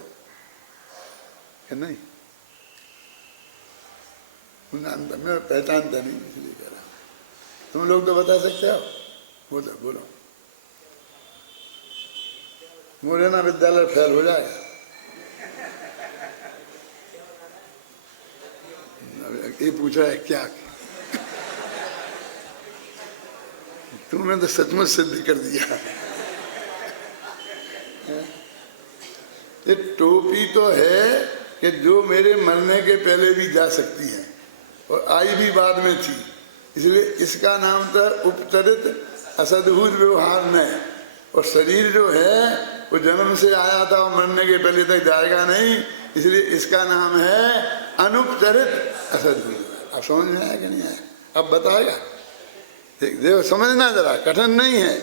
कि नहीं? मैं पहचानता नहीं इसलिए कह रहा हूं। तुम लोग तो बता सकते हो, बोलो बोलो। मुरैना विद्यालय फेल हो जाएगा। ये पूछा है क्या? तुमने तो सचमुच सिद्ध कर दिया। ये टोपी तो है कि जो मेरे मरने के पहले भी जा सकती है और आई भी बाद में थी, इसलिए इसका नाम था उपचरित असद्भूत व्यवहार न। और शरीर जो है वो जन्म से आया था और मरने के पहले तक जाएगा नहीं, इसलिए इसका नाम है अनुपचरित असद्भूत। अब समझ में आया कि नहीं आया? अब बताएगा, देखो समझना जरा, कठिन नहीं है,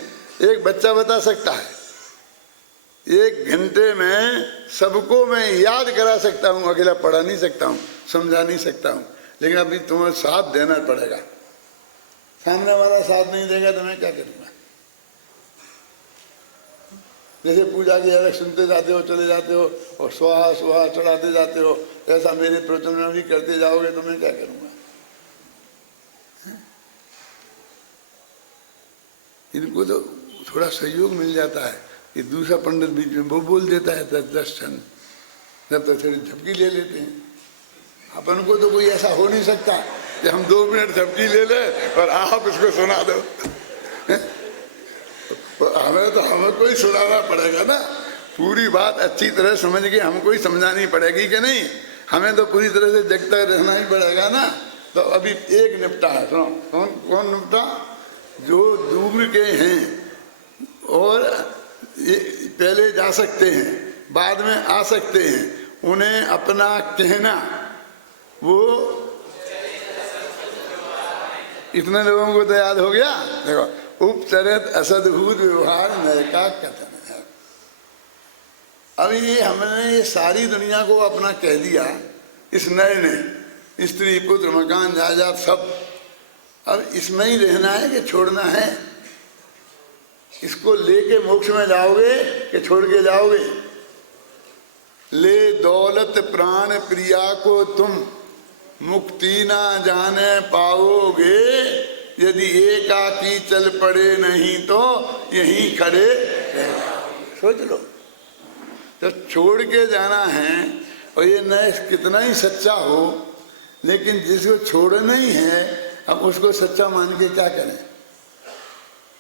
एक बच्चा बता सकता है। 1 घंटे में सबको मैं याद करा सकता हूँ, अकेला पढ़ा नहीं सकता हूँ, समझा नहीं सकता हूँ, लेकिन अभी तुम्हें साथ देना पड़ेगा। सामने वाला साथ नहीं देगा तो मैं क्या करूँगा? जैसे पूजा की अलग सुनते जाते हो, चले जाते हो और स्वाहा स्वाहा चढ़ाते जाते हो, ऐसा मेरे प्रवचन में भी करते जाओगे तो मैं क्या करूँगा? इनको तो थोड़ा सहयोग मिल जाता है, ये दूसरा पंडित बीच में वो बोल देता है 10 क्षण, जब तक थोड़ी झपकी ले लेते हैं। अपन को तो कोई ऐसा हो नहीं सकता कि हम 2 मिनट झपकी ले लें और आप इसको सुना दो। हमें कोई सुनाना पड़ेगा ना, पूरी बात अच्छी तरह समझ के हमको ही समझानी पड़ेगी कि नहीं? हमें तो पूरी तरह से जगता रहना ही पड़ेगा ना। तो अभी एक निपटा है, सुनो। कौन निपटा? जो दूर के हैं और पहले जा सकते हैं, बाद में आ सकते हैं, उन्हें अपना कहना, वो इतने लोगों को तो याद हो गया। देखो, उपचरित असद्भूत व्यवहार नय का कथन है। अब ये हमने ये सारी दुनिया को अपना कह दिया, इस नए ने, स्त्री पुत्र मकान जायदाद सब। अब इसमें ही रहना है कि छोड़ना है? इसको लेके मोक्ष में जाओगे कि छोड़ के जाओगे? ले दौलत प्राण प्रिया को तुम मुक्ति ना जाने पाओगे, यदि एकाकी चल पड़े नहीं तो यहीं खड़े रह जाओगे। सोच लो, जब छोड़ के जाना है और ये न कितना ही सच्चा हो लेकिन जिसको छोड़ना ही है अब उसको सच्चा मान के क्या करें।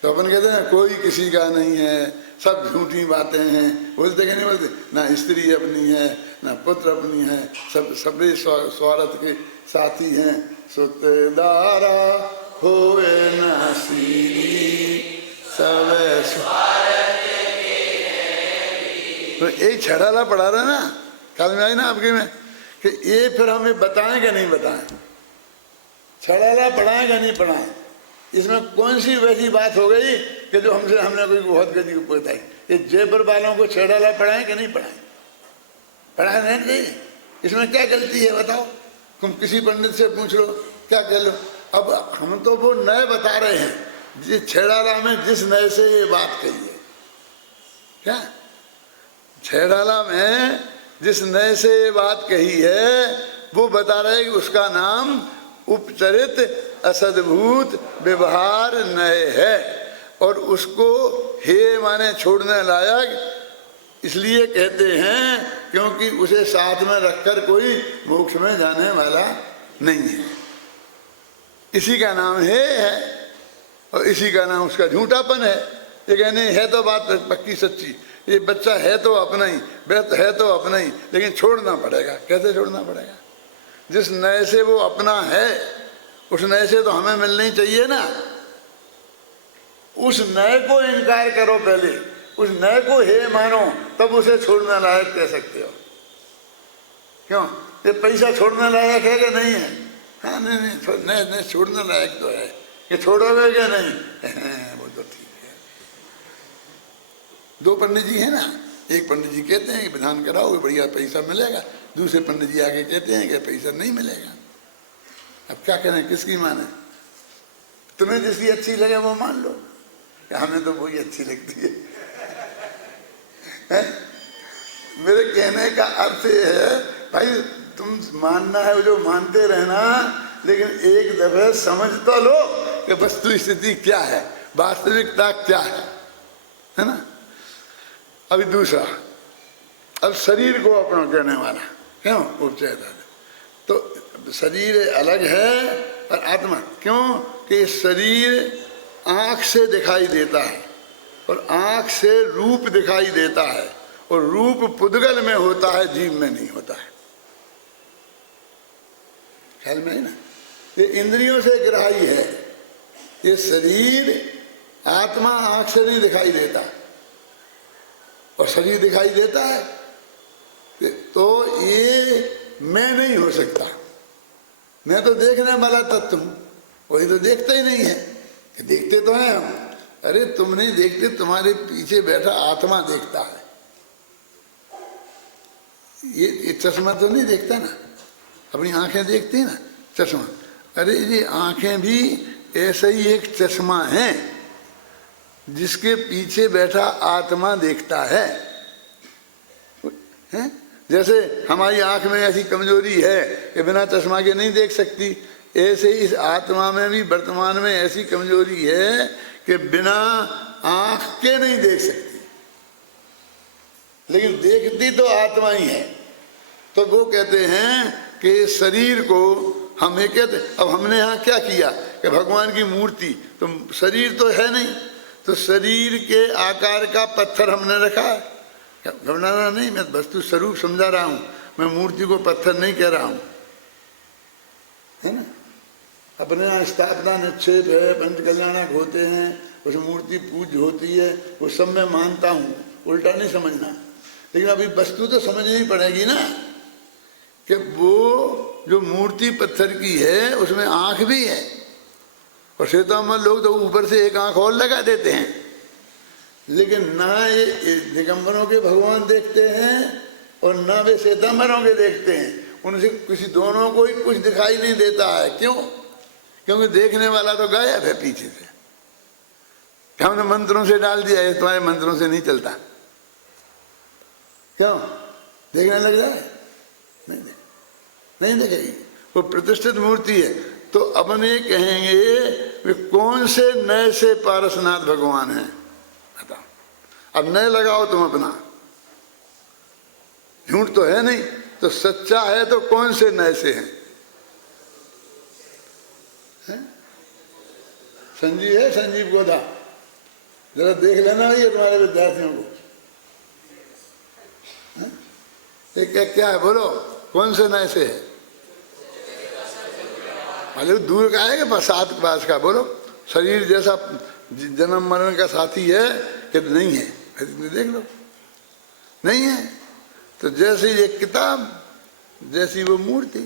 तो अपन कहते हैं कोई किसी का नहीं है, सब झूठी बातें हैं। बोलते कि नहीं बोलते, ना स्त्री अपनी है ना पुत्र अपनी है, सब सभी स्वार्थ के साथी हैं। सुतेदारा होए न सीरी सब स्वार्थ के। तो यही छड़ाला पढ़ा रहा ना, काल में आई ना आपके में, कि ये फिर हमें बताएं कि नहीं बताएं, छड़ाला पढ़ाएं कि नहीं पढ़ाएं। इसमें कौन सी वैसी बात हो गई कि जो हमने कोई बहुत गलती बताई। ये जयपुर वालों को छड़ाला पढ़ाएं कि नहीं पढ़ाएं, पढ़ाए नहीं चाहिए। इसमें क्या गलती है बताओ, तुम किसी पंडित से पूछ लो, क्या कह लो। अब हम तो वो नए बता रहे हैं, जिस छेड़ाला में जिस नए से ये बात कही है, क्या छेड़ाला में जिस नए से ये बात कही है वो बता रहे हैं कि उसका नाम उपचरित असद्भूत व्यवहार नए है। और उसको हे माने छोड़ने लायक इसलिए कहते हैं क्योंकि उसे साथ में रखकर कोई मोक्ष में जाने वाला नहीं है। इसी का नाम है और इसी का नाम उसका झूठापन है। ये कहने है तो बात पक्की सच्ची, ये बच्चा है तो अपना ही, व्यर्थ है तो अपना ही, लेकिन छोड़ना पड़ेगा। कैसे छोड़ना पड़ेगा? जिस नए से वो अपना है उस नए से तो हमें मिलना ही चाहिए ना। उस नए को इनकार करो पहले, उस नए को हे मानो, तब उसे छोड़ने लायक कह सकते हो। क्यों? ये पैसा छोड़ने लायक है कि नहीं है? हाँ नहीं छोड़ने लायक तो है। ये छोड़ोगे क्या नहीं? वो तो ठीक है। दो पंडित जी है ना, एक पंडित जी कहते हैं कि विधान कराओ बढ़िया पैसा मिलेगा, दूसरे पंडित जी आगे कहते हैं कि पैसा नहीं मिलेगा। अब क्या करें, किसकी माने? तुम्हें जिसकी अच्छी लगे वो मान लो, हमें तो वही अच्छी लगती है। मेरे कहने का अर्थ ये है भाई, तुम मानना है जो मानते रहना, लेकिन एक दफे समझ तो लो कि वस्तु स्थिति क्या है, वास्तविकता क्या है ना। अभी दूसरा, अब शरीर को अपना कहने वाला क्यों उपचय, तो शरीर अलग है और आत्मा क्यों कि शरीर आँख से दिखाई देता है और आँख से रूप दिखाई देता है, और रूप पुद्गल में होता है, जीव में नहीं होता है। ख्याल में है ना? ये इंद्रियों से ग्राही है। ये शरीर आत्मा आँख से नहीं दिखाई देता और शरीर दिखाई देता है, तो ये मैं नहीं हो सकता। मैं तो देखने वाला तत्व हूँ, वही तो देखता ही नहीं है। देखते तो हैं हम, अरे तुम नहीं देखते, तुम्हारे पीछे बैठा आत्मा देखता है। ये चश्मा तो नहीं देखता ना, अपनी आंखें देखती है ना चश्मा। अरे ये आंखें भी ऐसा ही एक चश्मा है जिसके पीछे बैठा आत्मा देखता है। हैं? जैसे हमारी आंख में ऐसी कमजोरी है कि बिना चश्मा के नहीं देख सकती, ऐसे इस आत्मा में भी वर्तमान में ऐसी कमजोरी है कि बिना आंख के नहीं देख सकती, लेकिन देखती तो आत्मा ही है। तो वो कहते हैं कि शरीर को हम ये कहते, अब हमने यहाँ क्या किया कि भगवान की मूर्ति, तो शरीर तो है नहीं, तो शरीर के आकार का पत्थर हमने रखा है। घबराना नहीं, मैं वस्तु स्वरूप समझा रहा हूँ, मैं मूर्ति को पत्थर नहीं कह रहा हूँ, है ना। अपने यहाँ स्थापना निक्षेप है, पंच कल्याणक होते हैं, उस मूर्ति पूज होती है, वो सब मैं मानता हूँ, उल्टा नहीं समझना। लेकिन अभी वस्तु तो समझनी पड़ेगी ना कि वो जो मूर्ति पत्थर की है उसमें आँख भी है, और श्वेतांबर लोग तो ऊपर से एक आँख और लगा देते हैं। लेकिन ना ये दिगंबरों के भगवान देखते हैं और ना वे श्वेतांबरों के देखते हैं, उनसे किसी दोनों को ही कुछ दिखाई नहीं देता है। क्यों? क्योंकि देखने वाला तो गायब है पीछे से। हमने मंत्रों से डाल दिया है, तुम्हारे मंत्रों से नहीं चलता। क्यों? देखने लग जाए? नहीं देखेगी, वो प्रतिष्ठित मूर्ति है। तो अपन ये कहेंगे वे कौन से नए से पारसनाथ भगवान हैं, बताओ। अब नए लगाओ तुम अपना, झूठ तो है नहीं, तो सच्चा है तो कौन से नए से हैं? संजीव है, संजीव गोधा, जरा देख लेना ये तुम्हारे विद्यार्थियों को। ये क्या है बोलो, कौन से नए से है? मालूम दूर का है कि साथ पास का? बोलो, शरीर जैसा जन्म मरण का साथी है कि नहीं है? देख लो, नहीं है। तो जैसे ये किताब, जैसी वो मूर्ति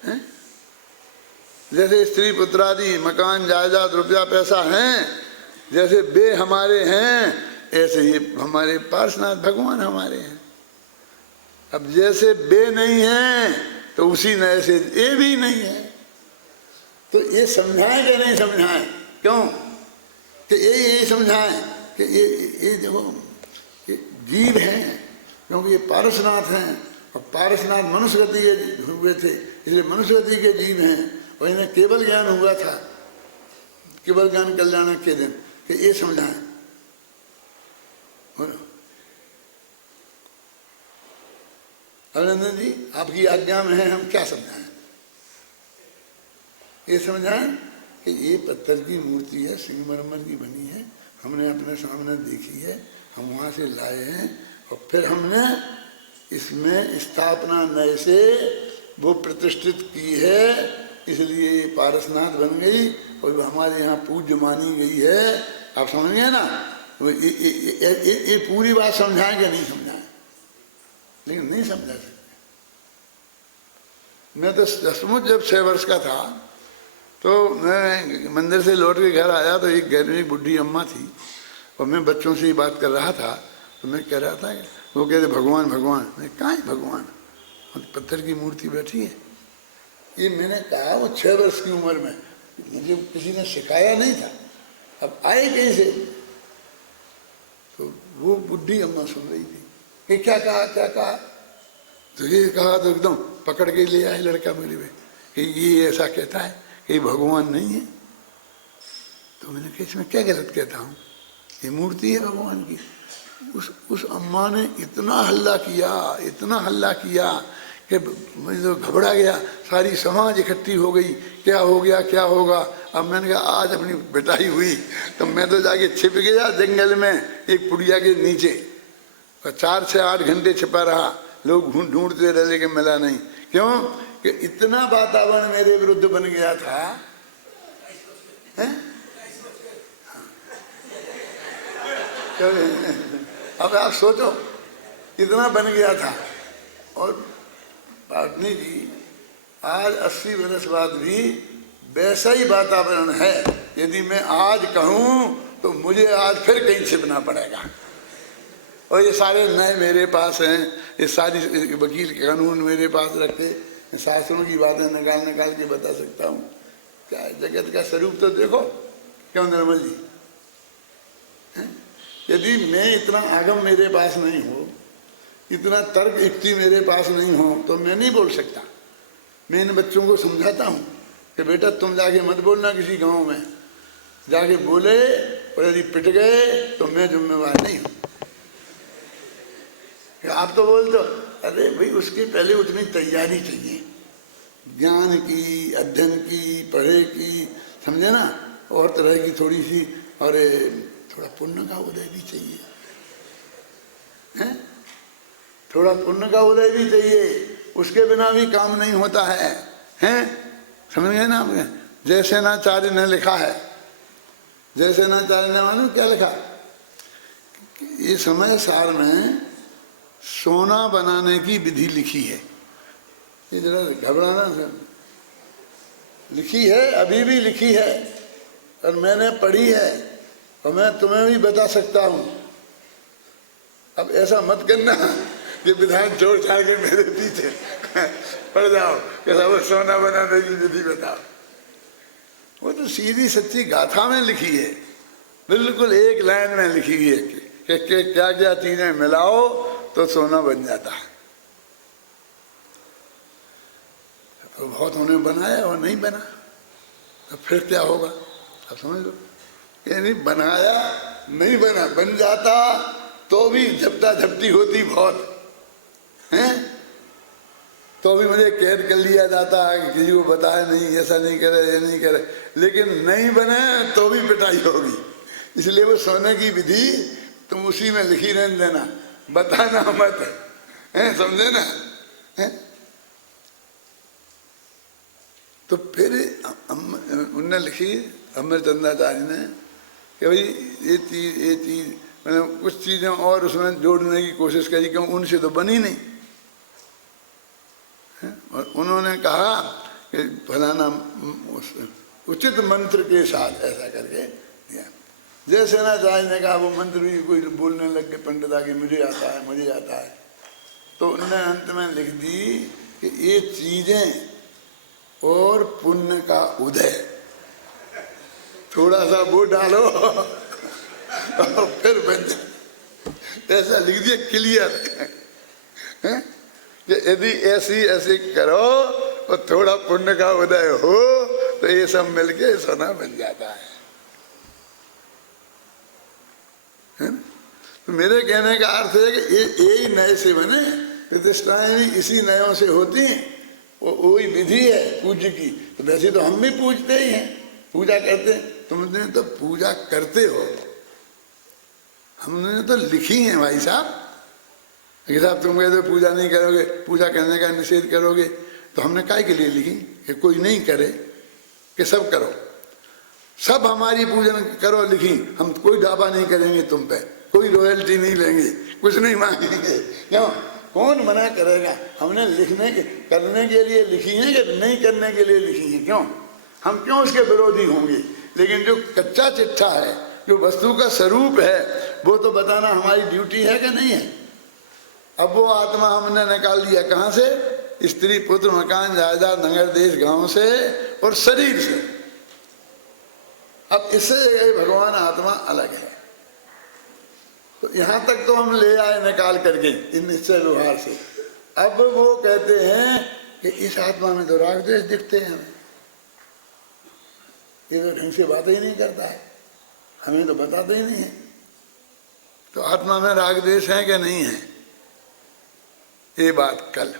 है, जैसे स्त्री पुत्र आदि मकान जायदाद रुपया पैसा हैं, जैसे वे हमारे हैं, ऐसे ये हमारे पार्श्वनाथ भगवान हमारे हैं। अब जैसे वे नहीं हैं तो उसी नए से ये भी नहीं है। तो ये समझाएं कि नहीं समझाएं? क्यों कि ये समझाएं कि ये देखो ये जीव हैं, क्योंकि ये पारसनाथ हैं और पारसनाथ मनुष्य गति के हुए थे, इसलिए मनुष्य गति के जीव हैं और इन्हें केवल ज्ञान हुआ था, केवल ज्ञान कल्याण के दिन, कि ये समझाएं। अभिनंदन जी, आपकी आज्ञा में है, हम क्या समझाएं? ये समझाएं कि ये पत्थर की मूर्ति है, संगमरमर की बनी है, हमने अपने सामने देखी है, हम वहाँ से लाए हैं और फिर हमने इसमें स्थापना नए से वो प्रतिष्ठित की है, इसलिए ये पारसनाथ बन गई और हमारे यहाँ पूज्य मानी गई है। आप समझ गए ना? ये पूरी बात समझाएं कि नहीं समझाएं? लेकिन नहीं समझा सकते। मैं तो सचमुच जब 6 वर्ष का था तो मैं मंदिर से लौट के घर आया तो एक घर में एक बुढ़ी अम्मा थी और मैं बच्चों से ही बात कर रहा था। तो मैं कह रहा था कि वो कहते भगवान भगवान। मैं कहाँ है भगवान? पत्थर की मूर्ति बैठी है। ये मैंने कहा वो 6 वर्ष की उम्र में, मुझे किसी ने सिखाया नहीं था, अब आए कैसे? तो वो बुढ़ी अम्मा सुन रही थी कि क्या कहा क्या कहा। तो ये कहा तो एकदम पकड़ के ले आए लड़का मेरे में कि ये ऐसा कहता है कि भगवान नहीं है। तो मैंने कहा इसमें क्या गलत कहता हूँ, ये मूर्ति है भगवान की। उस अम्मा ने इतना हल्ला किया कि मैं तो घबरा गया। सारी समाज इकट्ठी हो गई, क्या हो गया क्या होगा। अब मैंने कहा आज अपनी पिटाई हुई तो मैं तो जाके छिप गया जंगल में एक पुड़िया के नीचे और 4 से 8 घंटे छिपा रहा। लोग ढूंढते रहे लेकिन मिला नहीं। क्यों कि इतना वातावरण मेरे विरुद्ध बन गया था। अब आप सोचो इतना बन गया था। और पाटनी जी आज 80 वर्ष बाद भी वैसा ही वातावरण है। यदि मैं आज कहूँ तो मुझे आज फिर कहीं छिपना पड़ेगा। और ये सारे नए मेरे पास हैं, ये सारी वकील कानून मेरे पास रखे, शास्त्रों की बातें निकाल के बता सकता हूँ। क्या जगत का स्वरूप तो देखो। क्यों निर्मल जी? यदि मैं इतना आगम मेरे पास नहीं हो, इतना तर्क युक्ति मेरे पास नहीं हो तो मैं नहीं बोल सकता। मैं इन बच्चों को समझाता हूँ कि बेटा तुम जाके मत बोलना किसी गांव में, जाके बोले और यदि पिट गए तो मैं जिम्मेवार नहीं हूँ। आप तो बोल दो, अरे भाई उसके पहले उतनी तैयारी चाहिए, ज्ञान की, अध्ययन की, पढ़े की, समझे ना, और तरह की थोड़ी सी, और थोड़ा पुण्य का उदय भी चाहिए, हैं? थोड़ा पुण्य का उदय भी चाहिए। उसके बिना भी काम नहीं होता है, हैं? समझ गए ना आप? जैसे नाचार्य ने लिखा है, जैसे नाचार्य ने मालूम क्या लिखा? ये समय सार में सोना बनाने की विधि लिखी है। ये जरा घबराना सर, लिखी है, अभी भी लिखी है और मैंने पढ़ी है और मैं तुम्हें भी बता सकता हूँ। अब ऐसा मत करना कि विधान छोड़ छाड़ के मेरे पीछे पड़ जाओ कि वो सोना बनाने की विधि बताओ। वो तो सीधी सच्ची गाथा में लिखी है, बिल्कुल एक लाइन में लिखी है कि क्या क्या चीजें मिलाओ तो सोना बन जाता है। तो बहुत उन्हें बनाया और नहीं बना, तो फिर क्या होगा आप समझ लो। यानी बनाया नहीं बना, बन जाता तो भी झपटा झपटी होती बहुत, हैं? तो भी मुझे कैद कर लिया जाता है कि किसी को बताए नहीं, ऐसा नहीं करे, ये नहीं करे। लेकिन नहीं बने तो भी पिटाई होगी। इसलिए वो सोने की विधि तुम उसी में लिखी रहने देना, बताना मत है, समझे ना है? तो फिर उनने लिखी अमरचंद्राचार्य ने कि भाई ये चीज मैंने कुछ चीजें और उसमें जोड़ने की कोशिश करी, क्यों उनसे तो बनी नहीं है? और उन्होंने कहा कि फलाना उचित मंत्र के साथ ऐसा करके दिया। जैसे ना चार्य ने कहा वो मंत्र भी कोई बोलने लग गए पंडित आगे, मुझे आता है, मुझे आता है। तो उन्होंने अंत में लिख दी कि ये चीजें और पुण्य का उदय, थोड़ा सा वो डालो और फिर बन जाए। ऐसा लिख दिया क्लियर है कि यदि ऐसी करो और थोड़ा पुण्य का उदय हो तो ये सब मिलके सोना बन जाता है ना? तो मेरे कहने का अर्थ है कि यही नए से बने, प्रतिष्ठाएं भी इसी नयों से होती हैं। वो वही विधि है पूज्य की। तो वैसे तो हम भी पूजते ही हैं, पूजा करते हैं। तुमने तो पूजा करते हो, हमने तो लिखी है भाई साहब। कि साहब तुम कहते हो पूजा नहीं करोगे, पूजा करने का निषेध करोगे, तो हमने काय के लिए लिखी कि कोई नहीं करे, कि सब करो, सब हमारी पूजन करो लिखी। हम कोई दावा नहीं करेंगे तुम पे, कोई रॉयल्टी नहीं लेंगे, कुछ नहीं मांगेंगे। क्यों? कौन मना करेगा? हमने लिखने के करने के लिए लिखी है कि नहीं करने के लिए लिखी है? क्यों? हम क्यों उसके विरोधी होंगे? लेकिन जो कच्चा चिट्ठा है, जो वस्तु का स्वरूप है, वो तो बताना हमारी ड्यूटी है कि नहीं है? अब वो आत्मा हमने निकाल लिया कहाँ से? स्त्री पुत्र मकान जायदाद नगर देश गांव से और शरीर से। अब इससे भगवान आत्मा अलग है। तो यहां तक तो हम ले आए निकाल करके इन निश्चय व्यवहार से। अब वो कहते हैं कि इस आत्मा में तो राग द्वेष दिखते हैं हमें, ये तो ढंग से बात ही नहीं करता है, हमें तो बताते ही नहीं है। तो आत्मा में राग द्वेष है कि नहीं है? ये बात कल